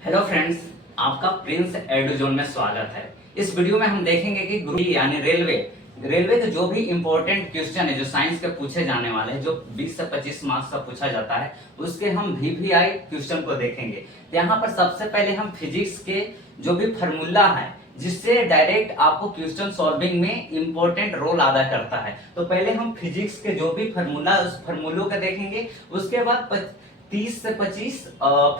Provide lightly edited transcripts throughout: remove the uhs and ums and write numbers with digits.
Hello friends, आपका Prince एडुजोन में स्वागत है। इस वीडियो में हम देखेंगे कि ग्रुप यानी रेलवे के जो भी इंपॉर्टेंट क्वेश्चन है जो साइंस के पूछे जाने वाले हैं, जो 20 से 25 मार्क्स का पूछा जाता है, उसके हम वीवीआई क्वेश्चन को देखेंगे। यहाँ पर सबसे पहले हम फिजिक्स के जो भी फार्मूला है जिससे डायरेक्ट आपको क्वेश्चन सॉल्विंग में इंपॉर्टेंट रोल अदा करता है, तो पहले हम फिजिक्स के जो भी फार्मूला उस फार्मूलों का देखेंगे। उसके बाद 30 से 25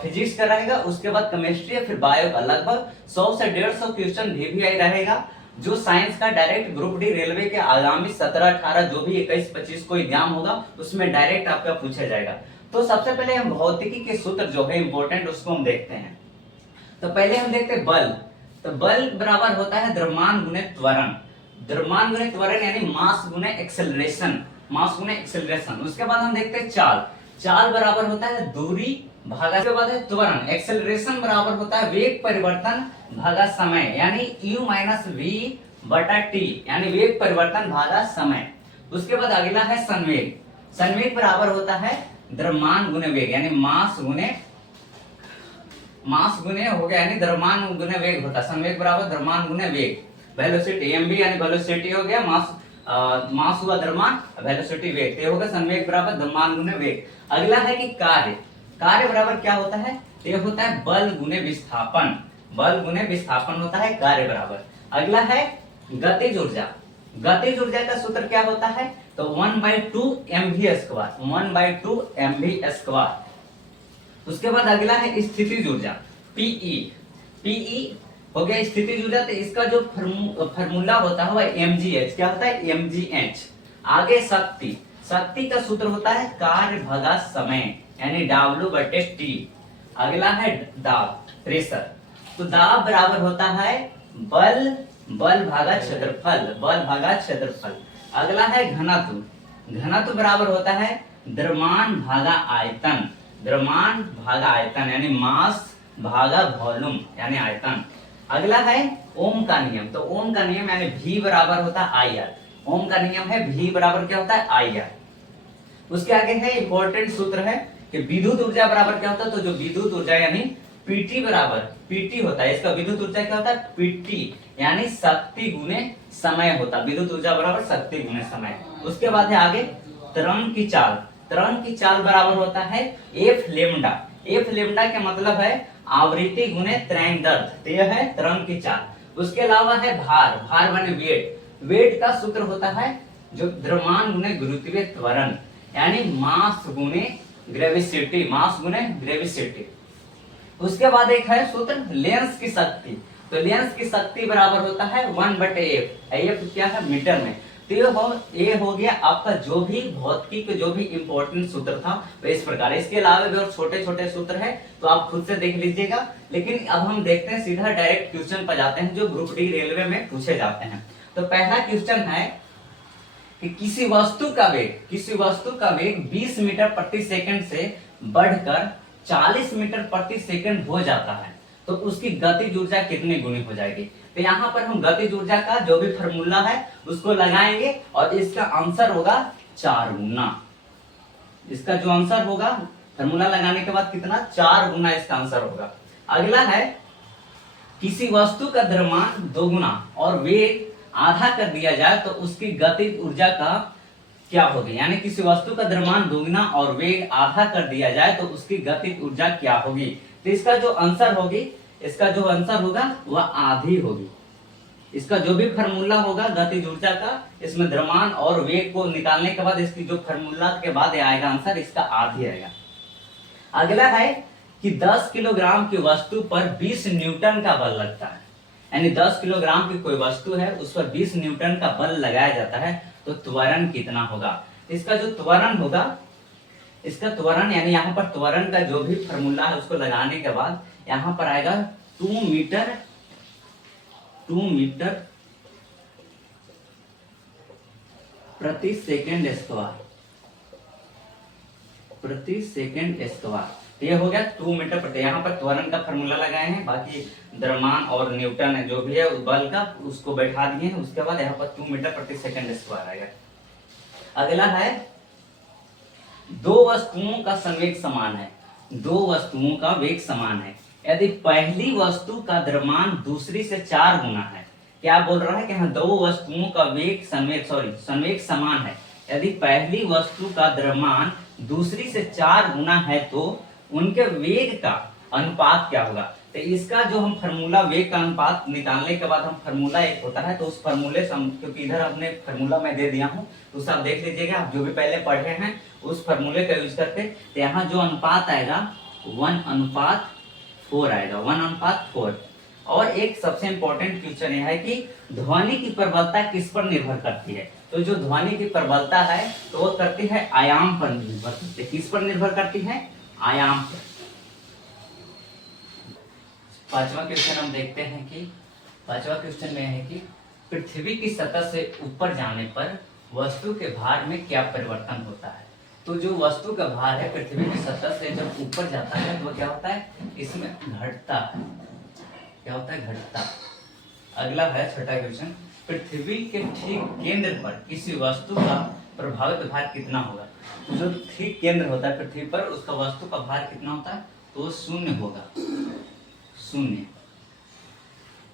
फिजिक्स का रहेगा, उसके बाद केमिस्ट्री फिर बायो का लगभग 100 से 150 क्वेश्चन वीवीआई रहेगा, जो साइंस का डायरेक्ट ग्रुप डी रेलवे के आगामी 17, 18 जो भी 21, 25 को एग्जाम होगा उसमें डायरेक्ट आपका पूछा जाएगा। तो सबसे पहले हम भौतिकी के सूत्र जो है इंपॉर्टेंट उसको हम देखते हैं। तो पहले हम देखते हैं बल। तो बल बराबर होता है द्रव्यमान गुणे त्वरण। द्रव्यमान गुणे त्वरण यानी मास गुणे एक्सेलरेशन, मास गुणे एक्सेलरेशन। उसके बाद हम देखते हैं चाल। चाल बराबर होता है दूरी भागा, इसके बाद है त्वरण। एक्सेलरेशन बराबर होता है वेग परिवर्तन भागा समय, यानी u माइनस वी बटा टी, यानी वेग परिवर्तन भागा समय। उसके बाद अगला है संवेग। संवेग बराबर होता है द्रव्यमान गुणे वेग, यानी मास गुणे हो गया, यानी द्रव्यमान गुणे वेग होता है। संवेग बराबर द्रव्यमान गुणे वेग। वेलोसिटी एम यानी वेलोसिटी हो गया, मास हुआ द्रव्यमान, वेलोसिटी वेग, ये होगा संवेग बराबर द्रव्यमान गुणे वेग। अगला है कि कार्य। कार्य बराबर क्या होता है? ये होता है बल गुणे विस्थापन। बल गुणे विस्थापन होता है कार्य बराबर। अगला है गतिज ऊर्जा। गतिज ऊर्जा का सूत्र क्या होता है? तो 1/2 mv स्क्वायर, 1/2 mv स्क्वायर। उसके बाद अगला है स्थितिज ऊर्जा, पीई हो गया स्थितिज ऊर्जा। तो इसका जो फॉर्मूला होता है वह mgh, क्या होता है? mgh। आगे शक्ति। शक्ति का सूत्र होता है कार्य भागा समय, यानी W/T। अगला है दाब, प्रेशर। तो दाब बराबर होता है बल भागा क्षेत्रफल, बल भागा क्षेत्रफल। अगला है घनत्व। घनत्व बराबर होता है द्रव्यमान भागा आयतन, द्रव्यमान भागा आयतन, यानी मास भागा वॉल्यूम, यानी आयतन। अगला है ओम का नियम। तो ओम का नियम यानी V बराबर होता है IR। ओम का नियम है V बराबर क्या होता है? IR। उसके आगे है इंपॉर्टेंट सूत्र है कि विद्युत ऊर्जा बराबर क्या होता है? तो जो विद्युत ऊर्जा यानी PT बराबर PT होता है, इसका विद्युत ऊर्जा क्या होता है? PT, यानी शक्ति गुणे समय होता है। विद्युत ऊर्जा बराबर शक्ति गुणे समय। उसके बाद है आगे तरंग की चाल। तरंग की चाल बराबर होता है F लेमडा। F लेमडा का मतलब है आवृत्ति गुणे तरंग दैर्ध्य, तो यह है तरंग की चाल। उसके अलावा है भार। भार माने वेट। वेट का सूत्र होता है जो द्रव्यमान गुणे गुरुत्वीय त्वरण, यानी मास गुणे ग्रेविसिटी, मास गुणे ग्रेविसिटी। उसके बाद एक है सूत्र लेंस की शक्ति। तो लेंस की शक्ति बराबर होता है 1/f। f क्या है? मीटर में। तो ये हो गया आपका जो भी भौतिकी के जो भी इंपॉर्टेंट सूत्र था वो इस प्रकार। इसके अलावा भी और छोटे छोटे सूत्र है, तो आप खुद से देख लीजिएगा। लेकिन अब हम देखते हैं सीधा डायरेक्ट क्वेश्चन पर जाते हैं जो ग्रुप डी रेलवे में पूछे जाते हैं। तो पहला क्वेश्चन है कि किसी वस्तु का वेग 20 मीटर प्रति सेकंड से बढ़कर 40 मीटर प्रति सेकंड हो जाता है, तो उसकी गतिज ऊर्जा कितनी गुनी हो जाएगी? तो यहाँ पर हम गतिज ऊर्जा का जो भी फॉर्मूला है उसको लगाएंगे और इसका आंसर होगा 4 गुना। इसका जो आंसर होगा फॉर्मूला लगाने के बाद कितना? 4 गुना इसका आंसर होगा। अगला है किसी वस्तु का द्रव्यमान 2 गुना और वेग आधा कर दिया जाए तो उसकी गतिज ऊर्जा का क्या होगी? यानी किसी वस्तु का द्रव्यमान 2 गुना और वेग आधा कर दिया जाए तो उसकी गतिज ऊर्जा क्या होगी? तो इसका जो आंसर होगा वह आधी होगी। इसका जो भी फार्मूला होगा गतिज ऊर्जा का, इसमें द्रव्यमान और वेग को निकालने के बाद इसकी जो फार्मूला के बाद आएगा आंसर, इसका आधी आएगा। अगला है कि 10 किलोग्राम की वस्तु पर 20 न्यूटन का बल लगता है, यानी 10 किलोग्राम की कोई वस्तु है उस पर 20 न्यूटन का बल लगाया जाता है, तो त्वरण कितना होगा? इसका जो त्वरण होगा, इसका त्वरण यानी यहाँ पर त्वरण का जो भी फॉर्मूला है उसको लगाने के बाद यहाँ पर आएगा 2 मीटर प्रति सेकंड स्क्वायर। ये हो गया 2 मीटर प्रति। यहाँ पर त्वरण का फॉर्मूला लगाए हैं, बाकी द्रव्यमान और न्यूटन है जो भी है बल का उसको बैठा दिए हैं। उसके बाद यहाँ पर 2 मीटर प्रति सेकंड स्क्वायर आएगा। अगला है दो वस्तुओं का संवेग समान है, दो वस्तुओं का वेग समान है, यदि पहली वस्तु का द्रव्यमान दूसरी से 4 गुना है, क्या बोल रहा है कि हाँ दो वस्तुओं का वेग संवेग समान है, यदि पहली वस्तु का द्रव्यमान दूसरी से 4 गुना है तो उनके वेग का अनुपात क्या होगा। तो इसका जो हम फार्मूला वेग का अनुपात निकालने के बाद हम फार्मूला एक होता है, तो उस फार्मूले से क्योंकि इधर हमने फार्मूला मैं दे दिया हूँ तो उसे आप देख लीजिएगा, आप जो भी पहले पढ़े हैं उस फार्मूले का यूज करके, तो यहाँ जो अनुपात आएगा 1:4 आएगा, 1:4। और एक सबसे इंपॉर्टेंट क्वेश्चन यह है कि ध्वनि की प्रबलता किस पर निर्भर करती है। तो जो ध्वनि की प्रबलता है तो वो करती है आयाम पर निर्भर करती है। किस पर निर्भर करती है? आयाम पर। पांचवा क्वेश्चन हम देखते हैं कि पांचवा क्वेश्चन में है कि पृथ्वी की सतह से ऊपर जाने पर वस्तु के भार में क्या परिवर्तन होता है। तो जो वस्तु का भार है पृथ्वी की सतह से जब ऊपर जाता है तो क्या होता है, इसमें घटता है। क्या होता है? घटता। अगला है छठा क्वेश्चन, पृथ्वी के ठीक केंद्र पर किसी वस्तु का प्रभावित भार कितना होगा। तो जो ठीक केंद्र होता है पृथ्वी पर उसका वस्तु का भार कितना होता है, तो 0 होगा, 0।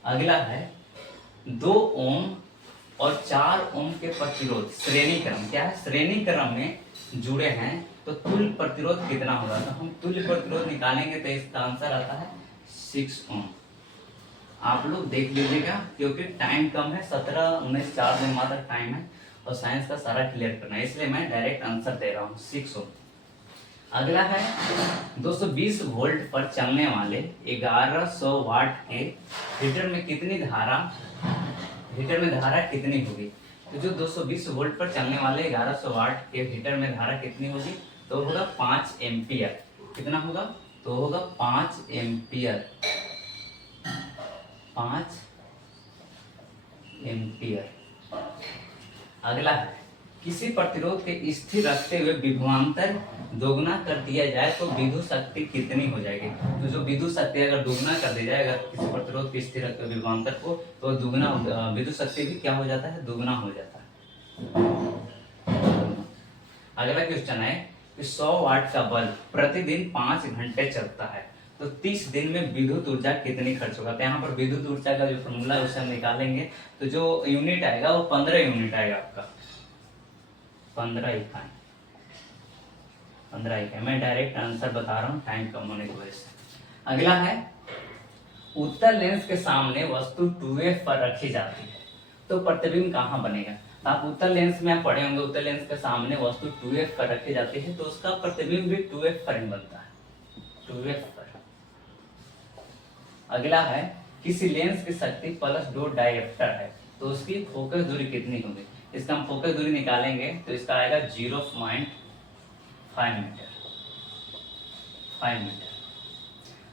अगला है 2 ओम और 4 ओम के प्रतिरोध श्रेणी क्रम, क्या है, श्रेणी क्रम में जुड़े हैं तो तुल्य प्रतिरोध कितना होगा। तो हम तुल्य प्रतिरोध निकालेंगे तो इसका आंसर आता है 6 ओम। आप लोग देख लीजिएगा क्योंकि टाइम कम है, 17, 19, 4 दिन मात्र टाइम है और साइंस का सारा क्लियर करना है, इसलिए मैं डायरेक्ट आंसर दे रहा हूँ 6 ओम। अगला है 220 वोल्ट पर चलने वाले 1100 वाट के हीटर में कितनी धारा, हीटर में धारा कितनी होगी। तो जो 220 वोल्ट पर चलने वाले 1100 वाट के हीटर में धारा कितनी होगी, तो होगा 5 एम्पियर। कितना होगा, तो होगा 5 एम्पियर, 5 एम्पियर। अगला है किसी प्रतिरोध के स्थिर रखते हुए विभवांतर दोगुना कर दिया जाए तो विद्युत शक्ति कितनी हो जाएगी। तो जो विद्युत शक्ति अगर दोगुना कर दिया जाए, अगर किसी प्रतिरोध के स्थिर रखते हुए विभवांतर को, तो दुगुना विद्युत शक्ति भी क्या हो जाता है, दोगुना हो जाता है। अगला क्वेश्चन है कि 100 वाट का बल्ब प्रतिदिन 5 घंटे चलता है तो 30 दिन में विद्युत ऊर्जा कितनी खर्च होगा। तो यहाँ पर विद्युत ऊर्जा का जो फॉर्मूला है उसे हम निकालेंगे, तो जो यूनिट आएगा वो 15 यूनिट आएगा आपका, 15 इकाई, 15 इकाई। मैं डायरेक्ट आंसर बता रहा हूँ टाइम कम होने की वजह से। अगला है उत्तल लेंस के सामने वस्तु 2f पर रखी जाती है तो प्रतिबिंब कहाँ बनेगा। आप उत्तल लेंस में आप पढ़े होंगे, उत्तल लेंस के सामने वस्तु 2f पर रखी जाती है तो उसका प्रतिबिंब भी 2f पर ही बनता है, 2f पर। अगला है किसी लेंस की शक्ति +2 डायरेक्टर है तो उसकी फोकस दूरी कितनी होगी। इसका हम फोकस दूरी निकालेंगे तो इसका आएगा 0.5 मीटर, 5 मीटर।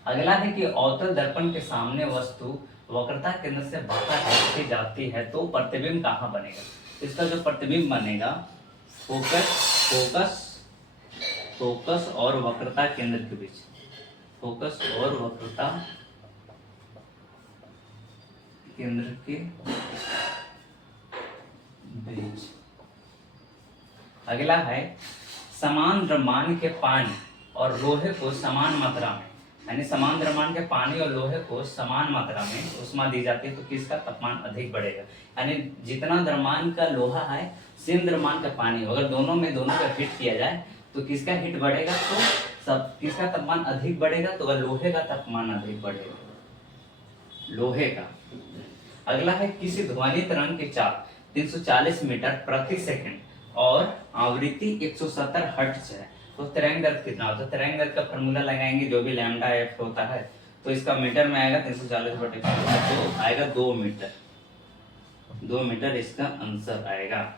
अगला है कि अवतल दर्पण के सामने वस्तु वक्रता केंद्र से बाहर हटती जाती है तो प्रतिबिंब कहाँ बनेगा। इसका जो प्रतिबिंब बनेगा फोकस और वक्रता केंद्र के बीच, फोकस और वक्रता केंद्र के बीच। अगला है समान द्रव्यमान के पानी और लोहे को समान मात्रा में, यानी समान द्रव्यमान के पानी और लोहे को समान मात्रा में ऊष्मा दी जाती है तो किसका तापमान अधिक बढ़ेगा। यानी जितना द्रव्यमान का लोहा है सेम द्रव्यमान का पानी, अगर दोनों का हिट किया जाए तो किसका हिट बढ़ेगा, तो सब किसका तापमान अधिक बढ़ेगा, तो लोहे का तापमान अधिक बढ़ेगा, लोहे का। अगला है किसी ध्वनि तरंग की चाल 340 मीटर प्रति सेकंड और आवृत्ति 170 हर्ट्ज है तो तरंग दैर्घ्य कितना होता है। तरंग दैर्घ्य का फॉर्मूला लगाएंगे जो भी लैम्डा एफ होता है, तो इसका मीटर में आएगा 340/5 तो आएगा 2 मीटर, 2 मीटर इसका आंसर आएगा।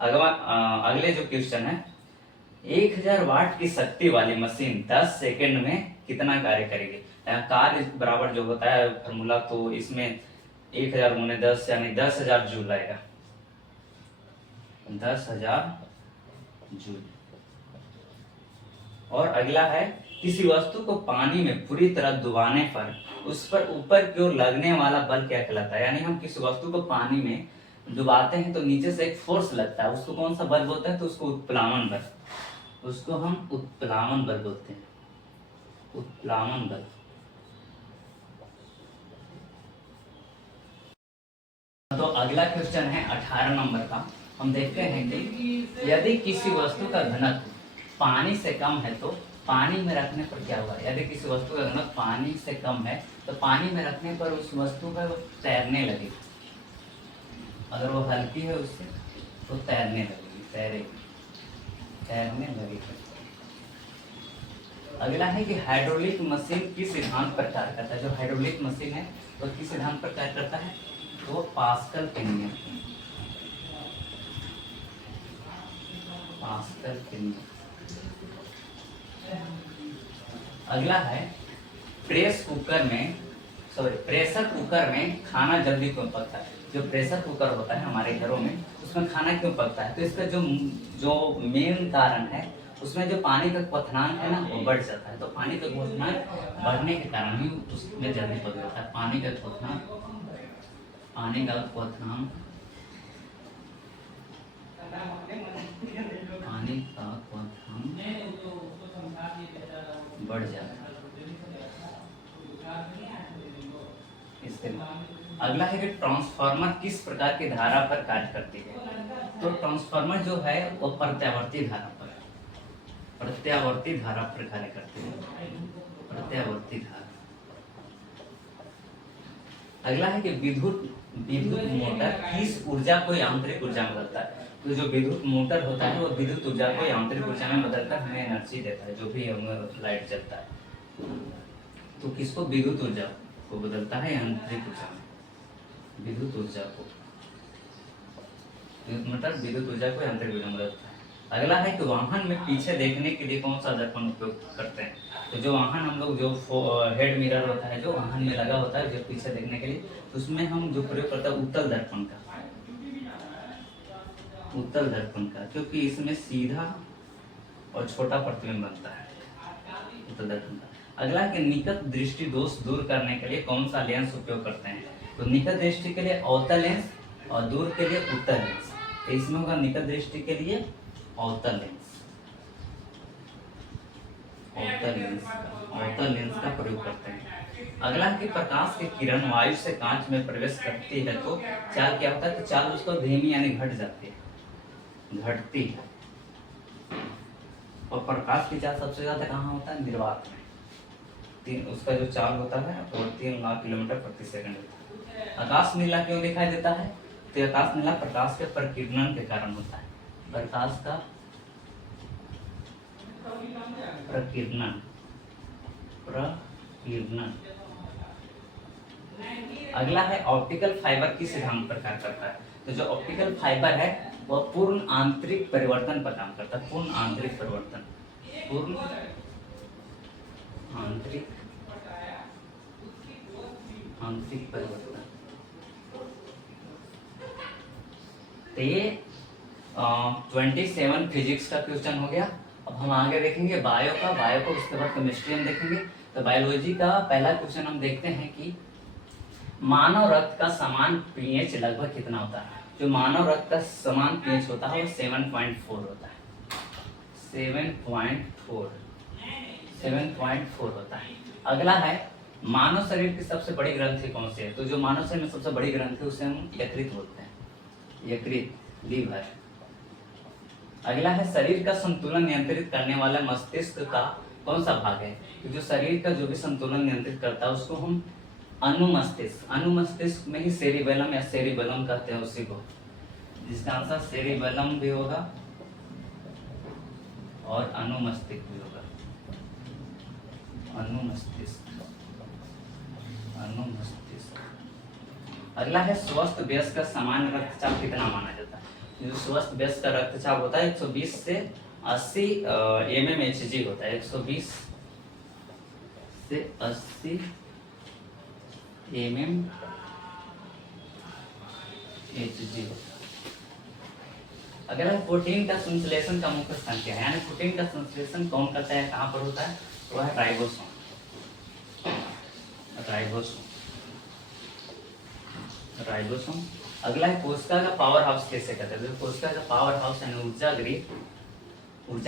अगले जो क्वेश्चन है 1000 वाट की शक्ति वाली मशीन 10 सेकंड में कितना कार्य करेगी। कार्य बराबर जो होता है फॉर्मूला, तो इसमें 1000 गुने 10 यानी 10,000 जूल आएगा, 10,000 जूल। और अगला है किसी वस्तु को पानी में पूरी तरह डुबाने पर उस पर ऊपर की ओर लगने वाला बल क्या कहलाता है। यानी हम किसी वस्तु को पानी में डुबाते हैं तो नीचे से एक फोर्स लगता है, उसको कौन सा बल बोलते हैं, तो उसको उत्प्लावन बल, उसको हम उत्प्लावन बल बोलते हैं, उत्प्लावन बल। अगला क्वेश्चन है 18 नंबर का। हम देखते हैं कि यदि किसी वस्तु का घनत्व पानी से कम है तो पानी में रखने पर क्या होगा। यदि किसी वस्तु का घनत्व पानी से कम है तो पानी में रखने पर उस वस्तु पर वो तैरने लगेगी। अगर वो हल्की है उससे तो तैरने लगेगी, तैरने लगेगी। अगला है कि हाइड्रोलिक मशीन किस सिद्धांत पर कार्य करता है। जो हाइड्रोलिक मशीन है वो किस सिद्धांत पर कार्य करता है, तो वो पास्कल के नियम, पास्कल के नियम। अगला है प्रेशर कुकर में खाना जल्दी क्यों पकता है। जो प्रेशर कुकर होता है हमारे घरों में, उसमें खाना क्यों पकता है, तो इसका जो मेन कारण है, उसमें जो पानी का क्वथनांक है ना वो बढ़ जाता है। तो पानी का क्वथनांक बढ़ने के कारण ही उसमें जल्दी पक जाता है। पानी का क्वथनांक बढ़ जाता है इसके। अगला है कि ट्रांसफार्मर किस प्रकार की धारा पर कार्य करती है। तो ट्रांसफार्मर जो है वो प्रत्यावर्ती धारा पर कार्य करती है, प्रत्यावर्ती धारा। अगला है कि विद्युत मोटर किस ऊर्जा को यांत्रिक ऊर्जा में बदलता है। तो जो विद्युत मोटर होता है वो विद्युत ऊर्जा को यांत्रिक ऊर्जा में बदलकर हमें एनर्जी देता है। जो भी हमें लाइट जलता है तो किसको, विद्युत ऊर्जा को बदलता है यांत्रिक ऊर्जा में। विद्युत मोटर विद्युत ऊर्जा को यांत्रिक ऊर्जा में बदलता है। अगला है कि वाहन में पीछे देखने के लिए कौन सा दर्पण उपयोग करते हैं। तो जो वाहन हम लोग जो हेड मिरर होता है जो वाहन में लगा होता है जो पीछे देखने के लिए, तो उसमें हम जो प्रयोग करते हैं उत्तल दर्पण का, क्योंकि इसमें सीधा और छोटा प्रतिबिंब बनता है उत्तल दर्पण का। अगला है कि निकट दृष्टि दोष दूर करने के लिए कौन सा लेंस उपयोग करते हैं। तो निकट दृष्टि के लिए अवतल लेंस और दूर के लिए उत्तल लेंस। तो इसमें होगा निकट दृष्टि के लिए अवतल लेंस का प्रयोग करते हैं। अगला कि प्रकाश की किरण वायु से कांच में प्रवेश करती है तो चाल क्या होता है, तो चाल उसको धीमी यानी घटती है। और प्रकाश की चाल सबसे ज्यादा कहाँ होता है, निर्वात में। उसका जो चाल होता है वो 3 लाख किलोमीटर प्रति सेकंड होता है। आकाश नीला क्यों दिखाई देता है, तो आकाश नीला प्रकाश के प्रकीर्णन के कारण होता है। प्रकाश का प्रकीर्णन। अगला है ऑप्टिकल फाइबर किस सिद्धांत पर कार्य करता है। तो जो ऑप्टिकल फाइबर है वह पूर्ण आंतरिक परिवर्तन पर काम करता है। पूर्ण आंतरिक परिवर्तन। तो ये 27 फिजिक्स का क्वेश्चन हो गया। अब हम आगे देखेंगे बायो को, उसके बाद केमिस्ट्री हम देखेंगे। तो बायोलॉजी का पहला क्वेश्चन हम देखते हैं कि मानव रक्त का समान पीएच लगभग कितना होता है। जो मानव रक्त का समान पीएच होता है वो 7.4 होता है। 7.4 होता है। अगला है मानव शरीर की सबसे बड़ी ग्रंथि कौन सी है। तो जो मानव शरीर में सबसे बड़ी ग्रंथि उसे हम यकृत बोलते हैं, लीवर। अगला है शरीर का संतुलन नियंत्रित करने वाला मस्तिष्क का कौन सा भाग है। तो जो शरीर का जो भी संतुलन नियंत्रित करता है उसको हम अनुमस्तिष्क में ही सेरिबेलम या सेरिबेलम कहते हैं उसी को, जिसका आंसर सेरिबेलम भी होगा और अनुमस्तिष्क भी होगा। अनुमस्तिष्क। अगला है स्वस्थ वयस्क का सामान्य रक्तचाप कितना माना जाता है। जो स्वस्थ वयस्क का रक्तचाप होता है 120 से 80 mmHg होता है। 120 से 80 mmHg होता है। अगला प्रोटीन का संश्लेषण का मुख्य स्थान क्या है, यानी प्रोटीन का संश्लेषण कौन करता है, कहाँ पर होता है, तो वह है राइबोसोम। अगला है कोशिका का पावर हाउस कैसे कहते हैं। कोशिका का पावर हाउस यानी ऊर्जा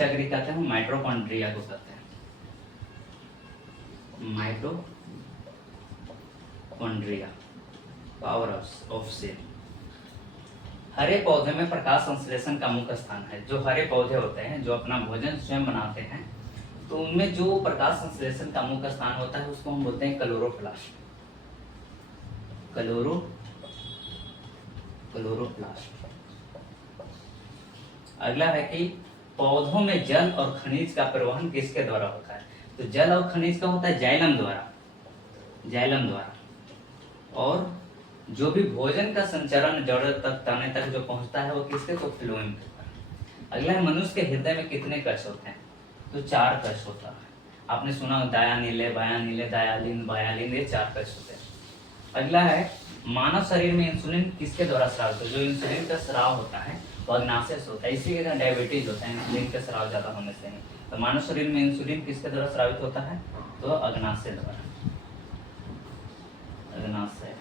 गृह कहते हैं, माइटोकॉन्ड्रिया को कहते हैं। Mitochondria power house of cell. हरे पौधे में प्रकाश संश्लेषण का मुख्य स्थान है। जो हरे पौधे होते हैं जो अपना भोजन स्वयं बनाते हैं, तो उनमें जो प्रकाश संश्लेषण का मुख्य स्थान होता है उसको हम बोलते हैं क्लोरोप्लास्ट। क्लोरोप्लास्ट। अगला है कि पौधों में जल और खनिज का परिवहन किसके द्वारा होता है? तो जल और खनिज का होता है जाइलम द्वारा। और जो भी भोजन का संचरण जड़ तक तने तक जो पहुंचता है वो किसके? तो फ्लोएम के द्वारा। अगला है मनुष्य के हृदय में कितने कश होते हैं? तो 4 कश होता है। आपने सुना दाया नीले, बाया नीले, दायालीन, बायालीन, ये 4 कश होते हैं। अगला है मानव शरीर में इंसुलिन किसके द्वारा स्राव होता है? जो इंसुलिन का स्राव होता है वो अग्नाशय से होता है। इसी के कारण डायबिटीज होता है इंसुलिन का स्राव ज्यादा होने से ही। तो मानव शरीर में इंसुलिन किसके द्वारा स्रावित होता है? तो अग्नाशय द्वारा। अग्नाशय।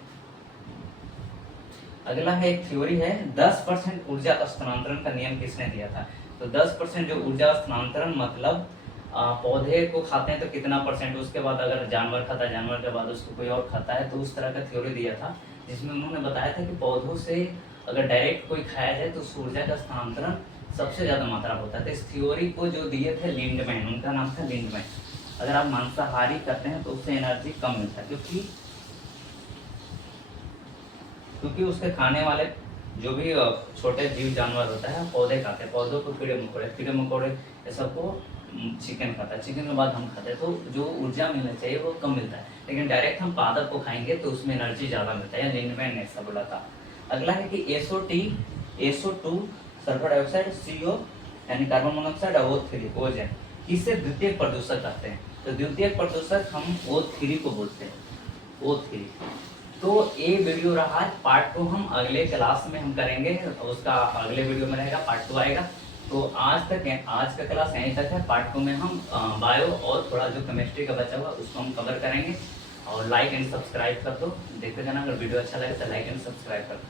अगला है एक थ्योरी है 10% ऊर्जा स्थानांतरण का नियम किसने दिया था? तो 10% जो ऊर्जा स्थानांतरण मतलब पौधे को खाते हैं तो कितना परसेंट, उसके बाद अगर जानवर खाता है, जानवर के बाद उसको कोई और खाता है, तो उस तरह का थ्योरी दिया था जिसमें उन्होंने बताया था कि पौधों से अगर डायरेक्ट कोई खाया जाए तो उस ऊर्जा का स्थानांतरण सबसे ज्यादा मात्रा होता है। तो इस थ्योरी को जो दिए थे लिंडमैन, उनका नाम था लिंडमैन। अगर आप मांसाहारी करते हैं तो उससे एनर्जी कम मिलता है, क्योंकि उसके खाने वाले जो भी छोटे जीव जानवर होता है पौधे खाते हैं, पौधों को कीड़े मकोड़े ये सबको चिकन खाता है, चिकन के बाद हम खाते हैं, तो जो ऊर्जा मिलना चाहिए वो कम मिलता है। लेकिन डायरेक्ट हम पादप को खाएंगे तो उसमें एनर्जी ज्यादा मिलता है, लिंडमैन ने ऐसा बोला था। अगला है कि SO2 सल्फर डाइऑक्साइड, CO यानी कार्बन मोनोऑक्साइड और O3 ओजोन किसे द्वितीय प्रदूषक कहते हैं? तो द्वितीय प्रदूषक हम O3 को बोलते हैं, O3। तो ये वीडियो रहा है पार्ट 2, हम अगले क्लास में हम करेंगे, उसका अगले वीडियो में रहेगा, पार्ट 2 आएगा। तो आज का क्लास यहीं तक है। पार्ट 2 में हम बायो और थोड़ा जो केमिस्ट्री का बचा हुआ उसको हम कवर करेंगे। और लाइक एंड सब्सक्राइब कर दो, देखते जाना। अगर वीडियो अच्छा लगे तो लाइक एंड सब्सक्राइब कर दो।